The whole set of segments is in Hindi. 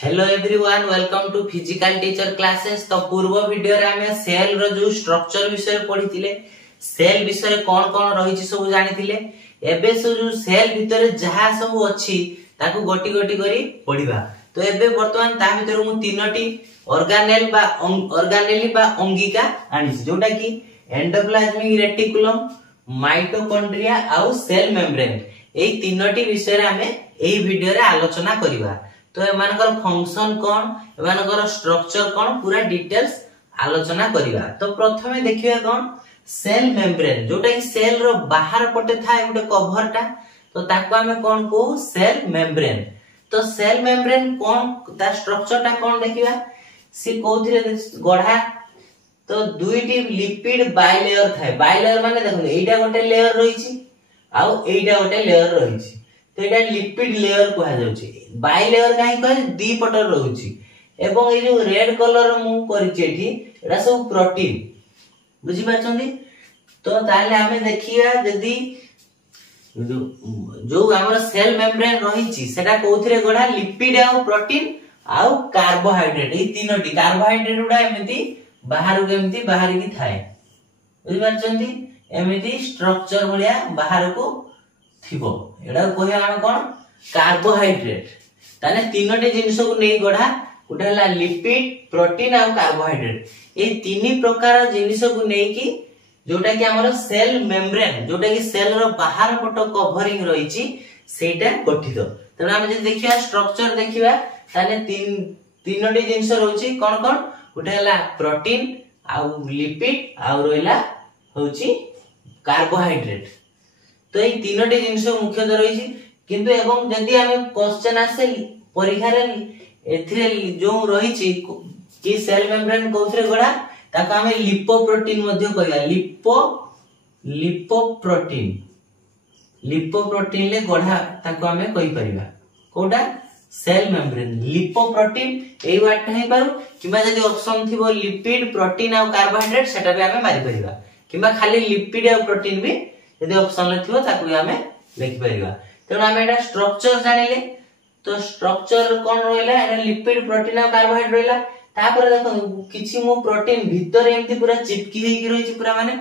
Hello everyone, welcome to physical teacher classes. तो पूर्व वीडियो रे हमें सेल रो जो स्ट्रक्चर विषय पढ़िथिले, सेल विषय कोन कोन रहिछि सब जानिथिले। एबे से जो सेल भीतर जहा सब अछि ताकू गोटी गोटी करी पढिबा। तो एबे वर्तमान ता भीतर मु तीनोटी ऑर्गेनेल बा अंगिका आनिछि, जोटा कि एंडोप्लाज्मिक रेटिकुलम, माइटोकॉन्ड्रिया आउ सेल मेम्ब्रेन। एई तीनोटी विषय रे हमें एई वीडियो रे आलोचना करिबा। तो एमानकर फंक्शन कोन, एमानकर स्ट्रक्चर कोन, पूरा डिटेल्स आलोचना करिबा। तो प्रथमे देखिबा कोन सेल मेम्ब्रेन, जोटा कि सेल रो बाहर पटे थाए गुटे कवरटा, तो ताको हमें कोन को सेल मेम्ब्रेन। तो सेल मेम्ब्रेन कोन, ता स्ट्रक्चरटा कोन देखिबा। सी कोथिरे गढा, तो दुईटी लिपिड बाइलेयर थाए। बाइलेयर माने देखो एइटा गोटे लेयर रहिछि आउ एइटा गोटे लेयर रहिछि, तो एटा लिपिड लेयर कहा जाउछि। बाई लेयर काहे कहै दी पटर रहउछि। एवं ए जो रेड कलर मु करिछि एठी, एटा सब प्रोटीन, बुझि पाछन्ती। तो ताले हमें देखिया जदी जो हमर सेल मेम्ब्रेन रहिछि सेटा कोथिरे गढा, लिपिड आउ प्रोटीन आउ कार्बोहाइड्रेट। ए तीनोटी कार्बोहाइड्रेट उडा एमिति बाहर केमिति बाहर की थाए, बुझि पाछन्ती। एमिति स्ट्रक्चर भलिया बाहर को थिबो, एडा कहया हम कोन कार्बोहाइड्रेट। ताने तीनोटी जिनिस को नै गढा, उडा हला लिपिड, प्रोटीन आ कार्बोहाइड्रेट। ए तीनी प्रकार जिनिस को नै कि जोटा कि हमर सेल मेम्ब्रेन, जोटा कि सेल रो बाहर पट कवरिंग रहिछि, सेटा गठित। तने हम जे देखिया स्ट्रक्चर देखिबा, ताने तीनोटी जिनिस रहउछि कोन कोन, उडा हला प्रोटीन आ लिपिड आ रोइला होउछि कार्बोहाइड्रेट। तो ये तीनोटी जिनिस मुख्यतः रही। किंतु एवं जदि हमें क्वेश्चन आसे परीक्षा रे एथिरे जो रही कि सेल मेम्ब्रेन कोथरे गढा, ताका हमें लिपोप्रोटीन मध्ये कहया। लिपोप्रोटीन ले गढा ताको हमें कहि परिबा कोडा सेल मेम्ब्रेन। लिपोप्रोटीन एई वर्ड हे पारु, किबा जदि ऑप्शन थिबो लिपिड, प्रोटीन आ कार्बोहाइड्रेट, सेटा भी हमें मारि परिबा। किबा खाली लिपिड आ प्रोटीन भी यदि ऑप्शन ले थिबो ताकू हमें लिखि परिबा। तेणु हमें एटा स्ट्रक्चर जानिले। तो स्ट्रक्चर कोन रहइला, एटा लिपिड, प्रोटीन आ कार्बोहाइड्रेट रहइला। तापर देखो किछि मो प्रोटीन भीतर एम्ति पूरा चिपकी हेकि रहिछि, पूरा माने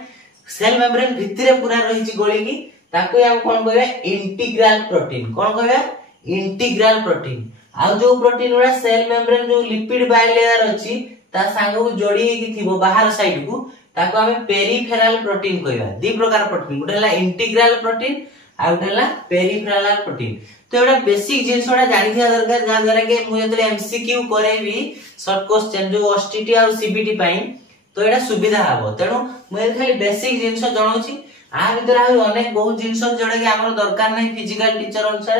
सेल मेम्ब्रेन भितरे पूरा रहिछि गळी की, ताकू हम कोन कहबा इंटीग्रल प्रोटीन। कोन कहबा इंटीग्रल प्रोटीन। आ जो प्रोटीन उडा सेल मेम्ब्रेन जो लिपिड बाइलेयर अछि ता संगो जोडी हेकि थिबो बाहर साइड को, ताको हमें पेरिफेरल प्रोटीन कहबा। दी प्रकार प्रोटीन, गुटेला इंटीग्रल प्रोटीन आ गुटेला पेरिफेरल प्रोटीन। तो एटा बेसिक जिंसोडा जानि थिया दरकार, जा द्वारा के मु जतले एमसीक्यू करेबी शॉर्ट क्वेश्चन जो ओएसटीटी आ सीबीटी पई, तो एटा सुविधा हबो। तेनु मु खाली बेसिक जिंस जणौछि। आ भीतर आ अनेक बहुत जिंस जोडा कि हमर दरकार नै फिजिकल टीचर अनुसार,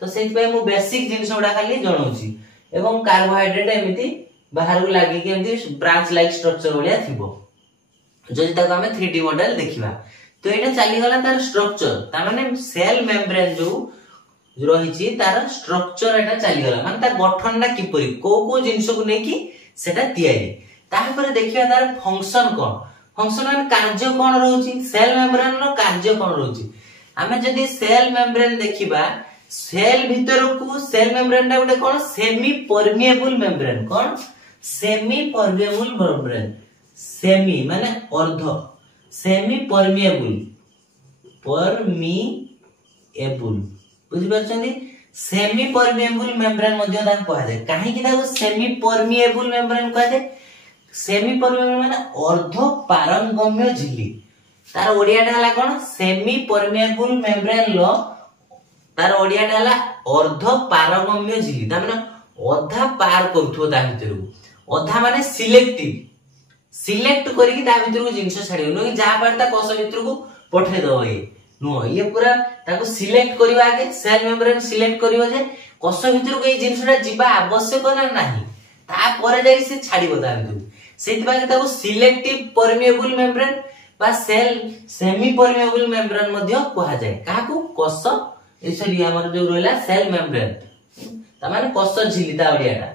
तो सेति पई मु बेसिक जिंसोडा खाली जणौछि। एवं कार्बोहाइड्रेट एमिति बाहर को लागि के एमिति ब्रांच लाइक स्ट्रक्चर बलिया थिबो, जदि ताको हमें 3D मॉडल देखिबा। तो एटा चली गला तार स्ट्रक्चर, ता माने सेल मेम्ब्रेन जो रहिछि तार स्ट्रक्चर एटा चली गला, माने ता गठनना किपरि को जिंस को नै कि सेटा तयारी। तापर देखिबा तार फंक्शन कोन, फंक्शन माने कार्य कोन रहउछि, सेल मेम्ब्रेन रो कार्य कोन रहउछि। हमें जदि सेल मेम्ब्रेन देखिबा, सेल भीतर को सेल मेम्ब्रेन ता गुटे कोन सेमी परमिएबल मेम्ब्रेन। कोन सेमी परमिएबल मेम्ब्रेन। सेमी माने अर्ध, सेमी परमिएबल, बुझि पाछन्ती। सेमी परमिएबल मेम्ब्रेन मध्ये ता कहै दे, काहे कि ताको सेमी परमिएबल मेम्ब्रेन कहै दे। सेमी परमिएबल माने अर्ध पारंगम्य झिल्ली। तार ओडियाटा हला कोन सेमी परमिएबल मेम्ब्रेन लो, तार ओडियाटा हला अर्ध पारंगम्य झिल्ली। ता माने अधा पार करथो ता भितर को, अधा माने सिलेक्ट करिकि ता भितर को जिंस छाडियो नो कि जा पारता कोष भितर को पठे दो। ये नो ये पूरा ताको सिलेक्ट करिवा आगे, सेल मेम्ब्रेन सिलेक्ट करियो जे कोष भितर को ए जिंसटा जिबा आवश्यक ना नाही, ता परे जाई से छाडिबो ता भितर। सेति बाकी ताको सिलेक्टिव परमिएबल मेम्ब्रेन बा सेल सेमी परमिएबल मेम्ब्रेन मध्ये कहा जाय। काहाकू कोष एसरी हमर जो रहला सेल मेम्ब्रेन, ता माने कोष झिल्ली ता ओडियाटा।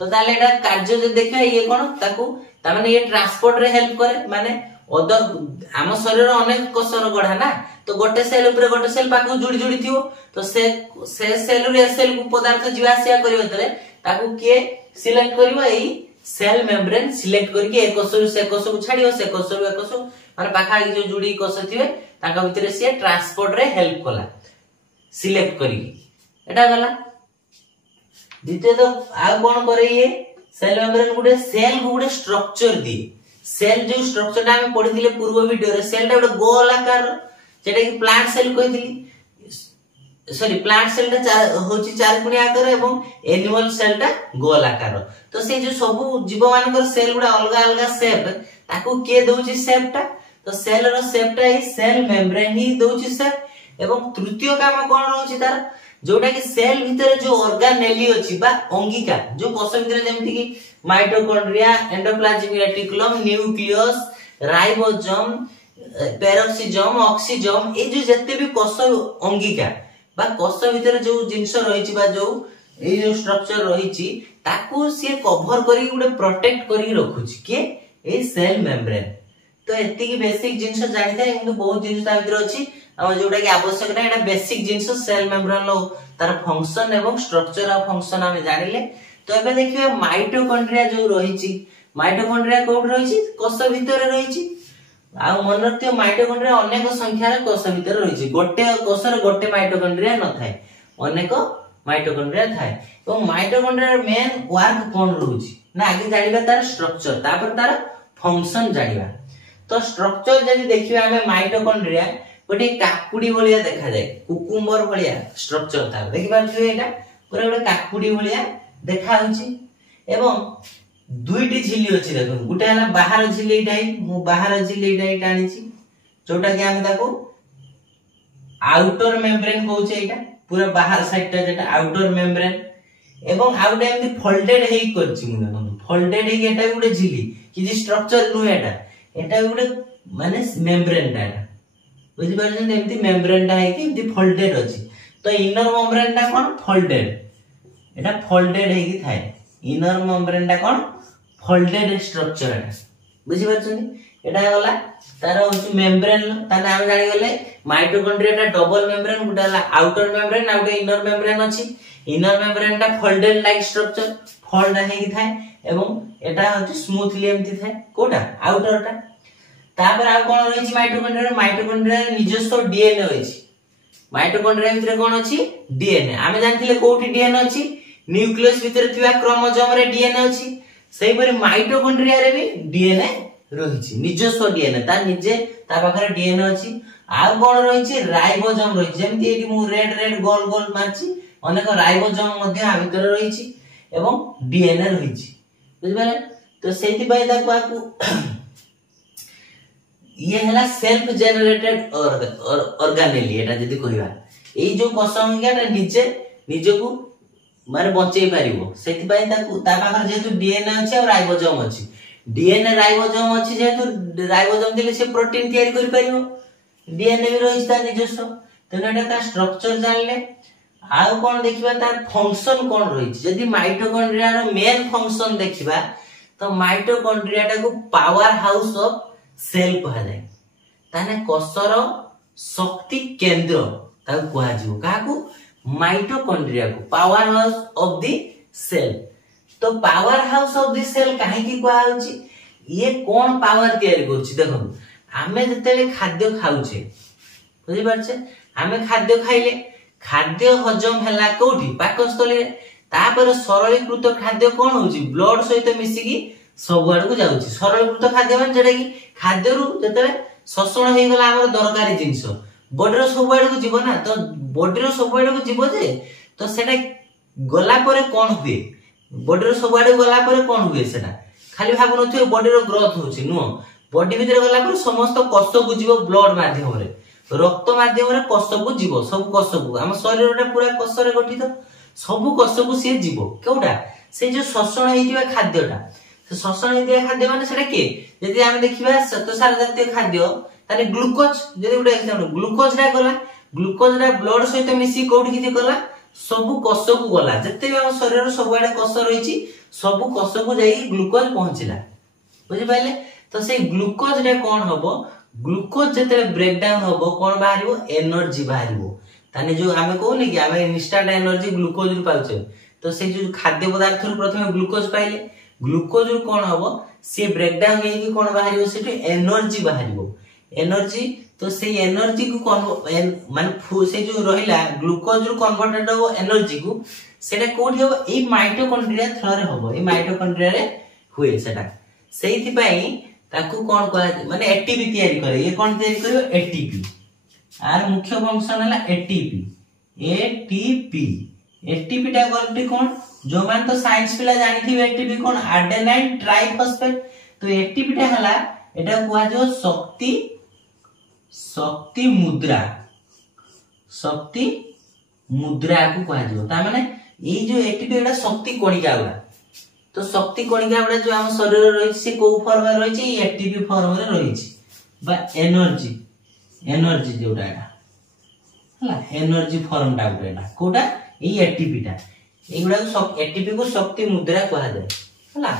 तो ताले एटा कार्य जे देखिबा ये कोन, ताकू ता माने ये ट्रांसपोर्ट रे हेल्प करे। माने अदर आम शरीर अनेक कोषर गढा ना, तो गोटे सेल ऊपर गोटे सेल पाखु जुड़ी जुड़ी थिवो, तो से सेल रे सेल को पदार्थ जीवा आसिया करियो तले ताकू के सिलेक्ट करिवो एई सेल मेम्ब्रेन सिलेक्ट करके ए कोष से कोष को छाड़ियो से कोष रे कोष माने पाखा जो जुड़ी कोष थिवे ताका भितरे से ट्रांसपोर्ट रे हेल्प कला सिलेक्ट करी एटा गला। द्वितीय तो आ कोन करे ये सेल मेम्ब्रेन गुडे सेल को गुडे स्ट्रक्चर दी सेल जो स्ट्रक्चर हम पढ़िथिले पूर्व वीडियो रे सेल टा गुडे गोल आकार जेटा कि प्लांट सेल कहिथिली सॉरी प्लांट सेल टा होची चार कोणी आकार एवं एनिमल सेल टा गोल आकार तो से जो सब जीव मानकर सेल गुडा अलग अलग शेप ताकू के दोची शेप टा तो सेल रो शेप टा ही सेल मेम्ब्रेन ही दोची शेप एवं तृतीय काम कोन रहउची तार जोटा कि सेल भीतर जो ऑर्गेनेली अछि बा अंगिका जो कोष भीतर जेमति कि mitochondria endoplasmic reticulum nucleus ribosome peroxisome oxysome ए जो जत्ते भी कोष अंगिका बा कोष भीतर जो जिंस रहिछि बा जो ए जो स्ट्रक्चर रहिछि ताकू से कवर करी गुडे प्रोटेक्ट करी रखुछि के ए सेल मेम्ब्रेन तो एति की बेसिक जिंस जानि थाए किंतु बहुत जिंस ता भीतर अछि आ जोटा कि आवश्यक ना एटा बेसिक जिंस सेल मेम्ब्रेन लो तार फंक्शन एवं स्ट्रक्चर आ फंक्शन हम जानिले। तो एबे देखिबे माइटोकॉन्ड्रिया जो रहिछि माइटोकॉन्ड्रिया कोड रहिछि कोष भीतर रहिछि आ मन रखियो माइटोकॉन्ड्रिया अनेक संख्या रे कोष भीतर रहिछि गोटे कोष रे गोटे माइटोकॉन्ड्रिया न थाए अनेक माइटोकॉन्ड्रिया थाए तो माइटोकॉन्ड्रिया मेन वर्क कोन रहउछि ना आगे जानिबा तार स्ट्रक्चर तापर तार फंक्शन जानिबा। तो स्ट्रक्चर जदि देखिबा हमें माइटोकॉन्ड्रिया गोटे काकुडी भलिया देखा जाय कुकुम्बर भलिया स्ट्रक्चर था देखि पाछियो एटा पूरा गोटे काकुडी भलिया देखा होछि एवं दुईटी झिल्ली अछि देखो गुटे हला बाहर झिल्ली टाइ मु बाहर झिल्ली टाइ टानिछि जोटा कि हम ताको आउटर मेम्ब्रेन कहउछे एटा पूरा बाहर साइड टा जेटा आउटर मेम्ब्रेन एवं आउटे एमति फोल्डेड हेई करछि मु देखो फोल्डेड हेई एटा गुटे झिल्ली कि जे स्ट्रक्चर नु एटा गुटे माने मेम्ब्रेन टा बुझि पारछन एमति मेम्ब्रेन टा है कि एमति फोल्डेड अछि तो इनर मेम्ब्रेन टा कोन फोल्डेड एटा फोल्डेड है कि थाए इनर मेम्ब्रेन टा कोन फोल्डेड स्ट्रक्चर है बुझि पारछन एटा गला तार होछि मेम्ब्रेन ताने हम जानि गले माइटोकॉन्ड्रिया टा डबल मेम्ब्रेन गुटाला आउटर मेम्ब्रेन आउटे इनर मेम्ब्रेन अछि इनर मेम्ब्रेन टा फोल्डेड लाइक स्ट्रक्चर फोल्ड है कि थाए एवं एटा होछि स्मूथली एमति थाए कोटा आउटर टा तापर आ कोन रहिछि माइटोकॉन्ड्रिया निजस्व डीएनए होइछि माइटोकॉन्ड्रिया भितर कोन अछि डीएनए आमे जानथिले कोठी डीएनए अछि न्यूक्लियस भितर थिबा क्रोमोसोम रे डीएनए अछि सेहि परि माइटोकॉन्ड्रिया रे भी डीएनए रहिछि निजस्व डीएनए ता निजे ता पाखरे डीएनए अछि आ कोन रहिछि राइबोसोम रहिछि जेमति एठी मु रेड रेड गोल गोल मारछि अनेक राइबोसोम मध्ये आ भितर रहिछि एवं डीएनए रहिछि बुझिबाले तो सेति पय ताकू आकू ये हला सेल्फ जनरेटेड ऑर्गेनेली एटा जदी कहिबा एई जो कोषंगियाटा निजे निजको माने बंचै परिबो सेति पय ताकू ता पाखर जेतु डीएनए अछि और राइबोसोम अछि डीएनए राइबोसोम अछि जेतु राइबोसोम दिले से प्रोटीन तयारी करि परिबो डीएनए भी रहिछ ता निजस्व तेनो एटा ता स्ट्रक्चर जानले आ कोन देखिबा तार फंक्शन कोन रहिछ जदी माइटोकॉन्ड्रिया रो मेन फंक्शन देखिबा तो माइटोकॉन्ड्रिया टा को पावर हाउस ऑफ सेल कहा जाए ताने कोषर शक्ति केंद्र ता कहा जिवो काकू माइटोकॉन्ड्रिया को power house of the cell तो power house of the cell काहे की कहा होची ये कोन पावर तयारी करछि देखो आमे जतेले खाद्य खाउछे बुझि पारछे आमे खाद्य खाइले खाद्य हजम हला कोठी पाकस्थली तापर सरलीकृत खाद्य कोन होची ब्लड सहित मिसिकी सब आड़ को जाउची सरलीकृत खाद्य मान जेटा कि खाद्य रु जतेले शोषण हे गला हमर दरकारी जिंस बॉडी रो सब आड़ को जीव ना तो बॉडी रो सब आड़ को जीव जे तो सेटा गला परे कोन हुए बॉडी रो सब आड़ गला परे कोन हुए सेटा खाली भाबु नथि बॉडी रो ग्रोथ होची नो बॉडी भीतर गला परे समस्त कोष को जीव ब्लड माध्यम रे रक्त माध्यम रे कोष को जीव सब कोष को हम शरीर रे पूरा कोष रे गठित सब कोष को से जीव केउडा से जो शोषण हेतिबा खाद्यटा से शोषण हेतिबा खाद्य माने सेटा के यदि हम देखिबा श्वेतसार जातीय खाद्य ताने ग्लूकोज यदि उडा एग्जांपल ग्लूकोज रा गला ग्लूकोज रा ब्लड सहित मिसी कोठी किति गला सब कोष को गला जते भी हम शरीर रो सब आडे कोष रहिछि सब कोष को जाई ग्लूकोज पहुंचिला बुझि पाइले तो से ग्लूकोज रे कोन हबो ग्लूकोज जते ब्रेक डाउन हबो कोन बाहरिबो एनर्जी बाहरिबो ताने जो हमें कहू नि कि हमें इंस्टेंट एनर्जी ग्लूकोज रु पाउछे तो से जो खाद्य पदार्थ रु प्रथमे ग्लूकोज पाइले ग्लूकोज रु कोन हबो से ब्रेक डाउन हे कि कोन बाहरियो सेठी एनर्जी बाहरियो एनर्जी तो से एनर्जी को माने से जो रहिला ग्लूकोज रु कन्वर्टेड हो एनर्जी को सेटा कोठी हो ए माइटोकॉन्ड्रिया थ्रू रे हो ए माइटोकॉन्ड्रिया रे हुए सेटा सेहि पई ताकू कोन कहला माने एटीपी तयारी करे ये कोन तयारी करियो एटीपी आर मुख्य फंक्शन हला एटीपी एटीपी टा गलती कोन जो मान तो साइंस पिला जानि थि एटीपी कोन एडेनाइन ट्राइफॉस्फेट तो एटीपी टा हला एटा कुआ जो शक्ति मुद्रा को कहा जो ता माने ई जो एटीपी एटा शक्ति कणिका गुला तो शक्ति कणिका गुला जो हम शरीर रे रही से को फॉर्म रे रही एटीपी फॉर्म रे रही बा एनर्जी जोडा हला एनर्जी फॉर्म टा गुला कोटा ई एटीपी टा एगुडा एटीपी को शक्ति मुद्रा कहा जाय हला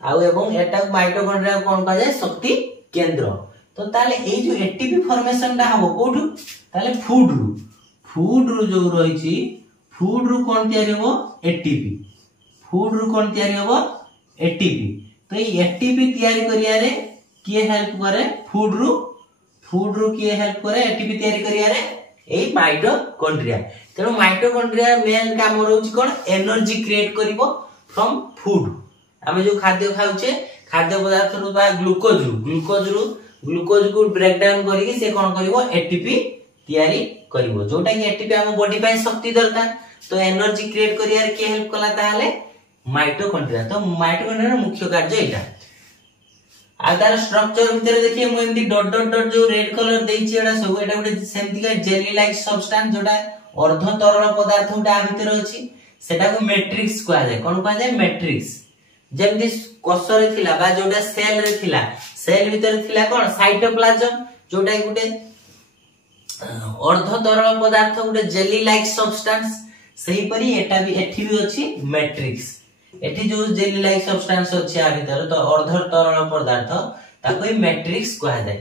आ एवं एटा माइटोकॉन्ड्रिया कोन कहा जाय शक्ति केंद्र तो ताले ए जो एटीपी फॉर्मेशन टा हबो कोठु ताले फूड रु जो रही फूड रु कोन तयारी हो एटीपी फूड रु कोन तयारी हो एटीपी तो ये एटीपी तयारी करिया रे किए हेल्प करे फूड रु किए हेल्प करे एटीपी तयारी करिया रे ए माइटोकॉन्ड्रिया तेनो माइटोकॉन्ड्रिया मेन काम रहउची कोन एनर्जी क्रिएट करिवो फ्रॉम फूड हमें जो खाद्य खाउचे खाद्य पदार्थ रु बा ग्लूकोज को ब्रेक डाउन करिके से कोन करिवो एटीपी तयारी करिवो जोटा कि एटीपी हम बॉडी पे शक्ति दरकार तो एनर्जी क्रिएट करिया रे के हेल्प कला ताले माइटोकॉन्ड्रिया तो माइटोकॉन्ड्रिया रो मुख्य कार्य एटा आ तार स्ट्रक्चर भीतर देखिए मु एंदी डॉट डॉट डॉट जो रेड कलर देइछि एटा सब एटा गुटे सेमति का जेली लाइक सब्सटेंस जोटा अर्ध तरल पदार्थ उटा भीतर अछि सेटा को मैट्रिक्स कहा जाय कोन कहा जाय मैट्रिक्स जेमति कोषरे थिला बा जोटा सेल रे थिला सेल भीतर थिला कोन साइटोप्लाज्म जोटा गुटे अर्ध तरल पदार्थ गुटे जेली लाइक सब्सटेंस सही परी एटा भी एठी भी अछि मैट्रिक्स एठी जो जेली लाइक सब्सटेंस अछि आ भीतर तो अर्ध तरल पदार्थ ताको मैट्रिक्स कहा जाय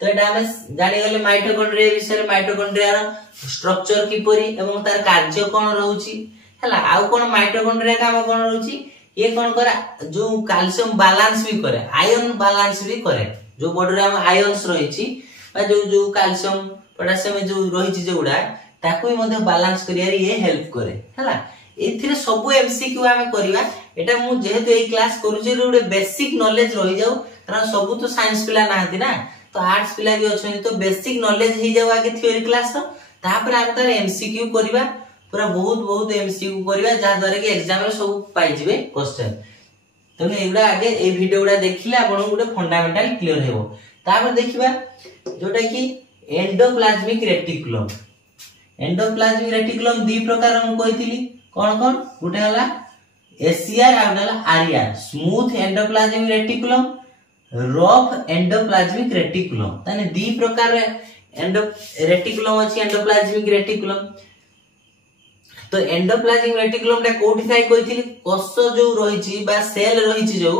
तो एटा हम जानि गले माइटोकॉन्ड्रिया विषय माइटोकॉन्ड्रिया रो स्ट्रक्चर की परी एवं तार कार्य कोन रहउची हला आ कोन माइटोकॉन्ड्रिया काम कोन रहउची ये कोन करा जो कैल्शियम बैलेंस भी करे आयरन बैलेंस भी करे जो बॉडी रे हम आयरन्स रहिची बा जो कैल्शियम पोटेशियम जो रहिची जेउडा ताको ही मध्ये बैलेंस करिया रे ये हेल्प करे हला एथिरे सब एमसीक्यू हमें करबा एटा मु जेहेतु ए क्लास करूची रे बेसिक नॉलेज रहि जाऊ कारण सब तो साइंस पिला नाहती ना तो आर्ट्स पिला भी अछन तो बेसिक नॉलेज ही जाऊ आगे थ्योरी क्लास रो तापर हम तार एमसीक्यू करबा पूरा बहुत एमसीक्यू करबा जा द्वारा कि एग्जाम रे सब पाई जिवे क्वेश्चन तो एगुडा आगे ए वीडियो गुडा देखिले आपण गुडे फंडामेंटल क्लियर हेबो तापर देखिबा जोटा कि एंडोप्लाज्मिक रेटिकुलम दी प्रकार हम कहितली कोन गुटे हला एसीआर आ हला RR smooth endoplasmic reticulum rough endoplasmic reticulum तने दी प्रकार रेटिकुलम अछि एंडोप्लाज्मिक रेटिकुलम तो एंडोप्लाज्मिक रेटिकुलम टा कोठी थाई कहितली कोष जो रहिछि बा सेल रहिछि जो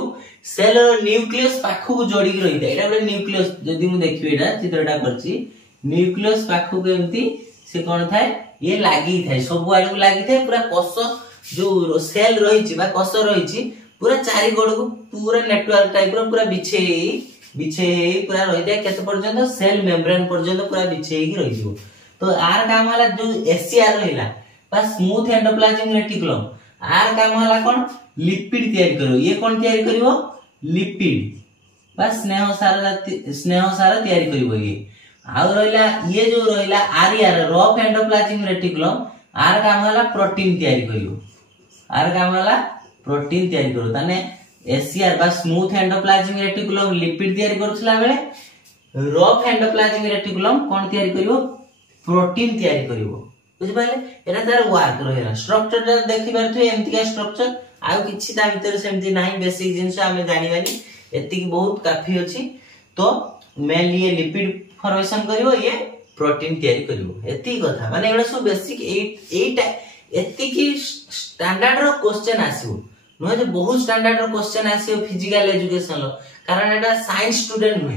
सेल रो न्यूक्लियस पाखु को जोडी के रहिता एटा बे न्यूक्लियस जदी मु देखिबे एटा चित्रटा करछि न्यूक्लियस पाखु के एम्ति से कोन थाए ये लागी थाए सब आडू लागी थाए पूरा कोष जो सेल रहिछि बा कोष रहिछि पूरा चारि गोड़ को पूरा नेटवर्क टाइप रो पूरा बिछे पूरा रहिता केते पर्यंत सेल मेम्ब्रेन पर्यंत पूरा बिछे ही रहिजो तो आर काम वाला जो एसीआर रहिला बा स्मूथ एंडोप्लाज्मिक रेटिकुलम आर काम वाला कोन लिपिड तयार करो ये कोन तयार करिवो लिपिड बा स्नेह सार तयार करिवो ये आ रहिला ये जो रहिला आरआर रफ एंडोप्लाज्मिक रेटिकुलम आर काम वाला प्रोटीन तयार करिवो आर काम वाला प्रोटीन तयार करो तने एसीआर बा स्मूथ एंडोप्लाज्मिक रेटिकुलम लिपिड तयार करछला बेले रफ एंडोप्लाज्मिक रेटिकुलम कोन तयार करिवो प्रोटीन तयार करिवो बुझ पाले एटा तार वर्क रहला स्ट्रक्चर देखि परथु एमति का स्ट्रक्चर आ किछि ता भीतर सेमति नाही बेसिक जिंस हमें जानि बानी एति बहुत काफी अछि तो मेनली ये लिपिड फॉर्मेशन करिवो ये प्रोटीन तयार करिवो एति कथा माने एडा सब बेसिक एटा एति की स्टैंडर्ड रो क्वेश्चन आसीबो नो जे बहुत स्टैंडर्ड रो क्वेश्चन आसीबो फिजिकल एजुकेशन लो कारण एटा साइंस स्टूडेंट नुहे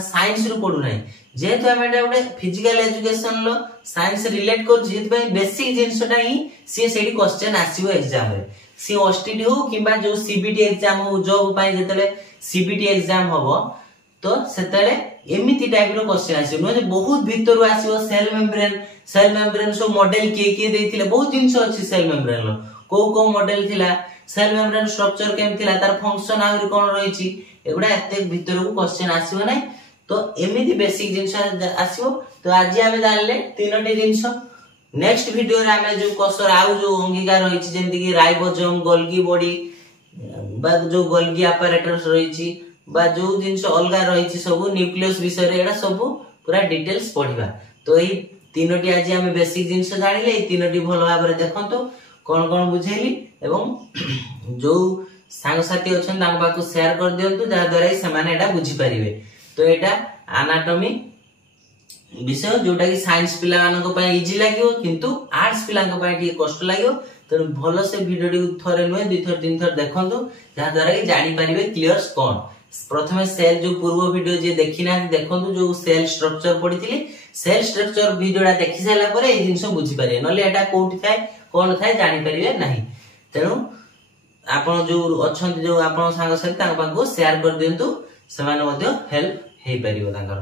साइंस रु पढ़ू ना जेहेतु आम गोटे फिजिकल एजुकेशन लो साइंस रिलेट कर बेसिक जिनसटा ही सी से क्वेश्चन आसो एग्जाम रे सी ओस्टीटी हो कि जो सीबीटी एग्जाम हो जॉब जो सीबीटी एग्जाम हम तो से एमती टाइप क्वेश्चन आस बहुत भीतर आसो सेल मेम्ब्रेन सब मॉडल किए देते बहुत जिनस अच्छी सेल मेम्ब्रेन को मॉडल थिला सेल मेम्ब्रेन स्ट्रक्चर केमती तार फंक्शन आहुरी कौन रही एगुड़ा एत भीतर को क्वेश्चन आसो ना तो एमती बेसिक जिनस आसो तो आज आम जानले 3टी जिनस नेक्स्ट वीडियो रे आमे जो कसर आउ जो अंगिका रही जेमती कि राइबोसोम गोल्गी बॉडी बा जो गोल्गी apparatus रही बा जो जिनस अलगा रही सब न्यूक्लियस विषय रे एडा सब पूरा डिटेल्स पढ़िबा तो एई 3टी आज आमे बेसिक जिनस जानिले एई 3टी भलो भाबरे देखंतो कोन कोन बुझेली एवं जो सांगसाथी अछन तांग पाको शेयर कर दियंतु जा द्वारा से माने एडा बुझी परिबे तो एटा एनाटॉमी विषय जोटा कि साइंस पिला मानक पय इजी लागियो किंतु आर्ट्स पिला को पय कष्ट लागियो तो भलो से वीडियो टी थरे नुए 2 थर 3 थर देखंतु जा द्वारा कि जानि परिबे क्लियर कोन प्रथमे सेल जो पूर्व वीडियो जे देखिना देखंतु जो सेल स्ट्रक्चर पडिथिली सेल स्ट्रक्चर वीडियोटा देखि साला परे ए जिंस बुझी पारे नले एटा कोठी थाए कोन थाए जानि परिबे नाही तेनु आपण जो अछंती जो आपण सांग साथी तांग पाको शेयर कर दियंतु सेमाने मध्ये हेल्प हेई परिबो तांकर।